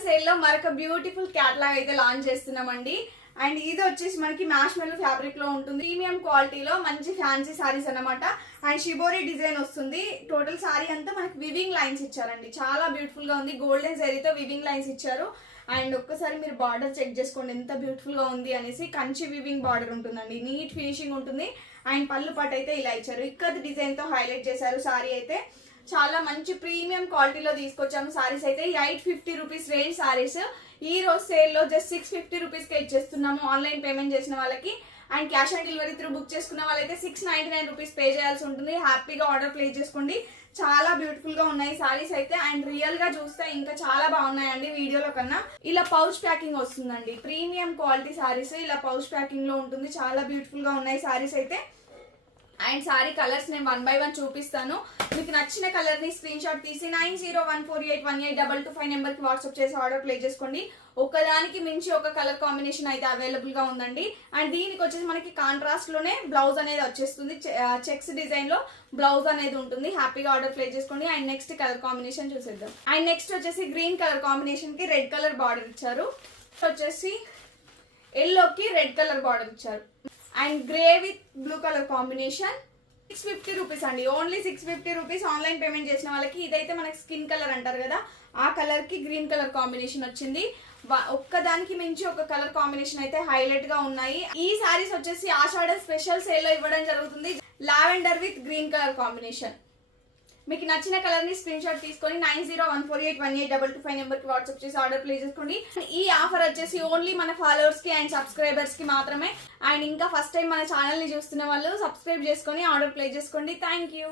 Summer sale లో మరొక beautiful catalogue అయితే లాంచ్ చేస్తున్నామండి. అండ్ ఇది వచ్చేసి మనకి మ్యాష్మెల్లో ఫ్యాబ్రిక్ లో ఉంటుంది. ప్రీమియం క్వాలిటీలో మంచి ఫ్యాన్సీ సారీస్ అన్నమాట. అండ్ షిబోరి డిజైన్ వస్తుంది. టోటల్ సారీ అంతా మనకి వివింగ్ లైన్స్ ఇచ్చారండి. చాలా బ్యూటిఫుల్ గా ఉంది. గోల్డెన్ జరీతో వివింగ్ లైన్స్ ఇచ్చారు. అండ్ ఒక్కసారి మీరు బార్డర్ చెక్ చేసుకోండి ఎంత బ్యూటిఫుల్ గా ఉంది అనేసి. కంచి వివింగ్ బార్డర్ ఉంటుందండి. నీట్ ఫినిషింగ్ ఉంటుంది. అండ్ పళ్ళు పాటు అయితే ఇలా ఇచ్చారు. ఇక్కత్ డిజైన్ తో హైలైట్ చేశారు సారీ అయితే. చాలా మంచి ప్రీమియం క్వాలిటీలో తీసుకొచ్చాము సారీస్ అయితే. 850 రూపీస్ రేంజ్ సారీస్ ఈ రోజు సేల్ లో జస్ట్ 650 రూపీస్ కి ఇచ్చేస్తున్నాము ఆన్లైన్ పేమెంట్ చేసిన వాళ్ళకి. And cash on delivery through book చేసుకున్న వాళ్ళైతే 699 రూపీస్ పే చేయాల్సి ఉంటుంది. హ్యాపీగా ఆర్డర్ ప్లేస్ చేసుకోండి. చాలా బ్యూటిఫుల్ గా ఉన్నాయి సారీస్ అయితే. అండ్ రియల్ గా చూస్తే ఇంకా చాలా బాగున్నాయండి వీడియోలో కన్నా. ఇలా పౌచ్ ప్యాకింగ్ వస్తుందండి. ప్రీమియం క్వాలిటీ సారీస్ ఇలా పౌచ్ ప్యాకింగ్ లో ఉంటుంది. చాలా బ్యూటిఫుల్ గా ఉన్నాయి సారీస్ అయితే. అండ్ సారీ కలర్స్ నేను 1 by 1 చూపిస్తాను. మీకు నచ్చిన కలర్ ని స్క్రీన్ షాట్ తీసి 9014818225 నెంబర్ కి వాట్సాప్ చేసి ఆర్డర్ ప్లేస్ చేసుకోండి. ఒకదానికి మించి ఒక కలర్ కాంబినేషన్ అయితే అవైలబుల్ గా ఉందండి. అండ్ దీనికి వచ్చేసి మనకి కాంట్రాస్ట్ లోనే బ్లౌజ్ అనేది వచ్చేస్తుంది. చెక్స్ డిజైన్ లో బ్లౌజ్ అనేది ఉంటుంది. హ్యాపీగా ఆర్డర్ ప్లేస్ చేసుకోండి. అండ్ నెక్స్ట్ కలర్ కాంబినేషన్ చూసేద్దాం. అండ్ నెక్స్ట్ వచ్చేసి గ్రీన్ కలర్ కాంబినేషన్ కి రెడ్ కలర్ బార్డర్ ఇచ్చారు. వచ్చేసి ఎల్లోకి రెడ్ కలర్ బార్డర్ ఇచ్చారు. And grey with blue colour combination 650 rupees అండి. ఓన్లీ 650 రూపీస్ ఆన్లైన్ పేమెంట్ చేసిన వాళ్ళకి. ఇదైతే మనకి స్కిన్ కలర్ అంటారు కదా, ఆ కలర్ కి గ్రీన్ కలర్ కాంబినేషన్ వచ్చింది. ఒక్కదానికి మించి ఒక కలర్ కాంబినేషన్ అయితే హైలైట్ గా ఉన్నాయి. ఈ సారీస్ వచ్చేసి ఆషాఢ స్పెషల్ సేల్ లో ఇవ్వడం జరుగుతుంది. Lavender with green colour combination. మీకు నచ్చిన కలర్ ని స్క్రీన్ షాట్ తీసుకొని 9014818225 నెంబర్ కి వాట్సాప్ చేసి ఆర్డర్ ప్లేస్ చేసుకోండి. ఈ ఆఫర్ వచ్చేసి ఓన్లీ మన ఫాలోవర్స్ కి అండ్ సబ్స్క్రైబర్స్ కి మాత్రమే. అండ్ ఇంకా ఫస్ట్ టైం మన ఛానల్ ని చూస్తున్న వాళ్ళు సబ్స్క్రైబ్ చేసుకొని ఆర్డర్ ప్లేస్ చేసుకోండి. Thank you.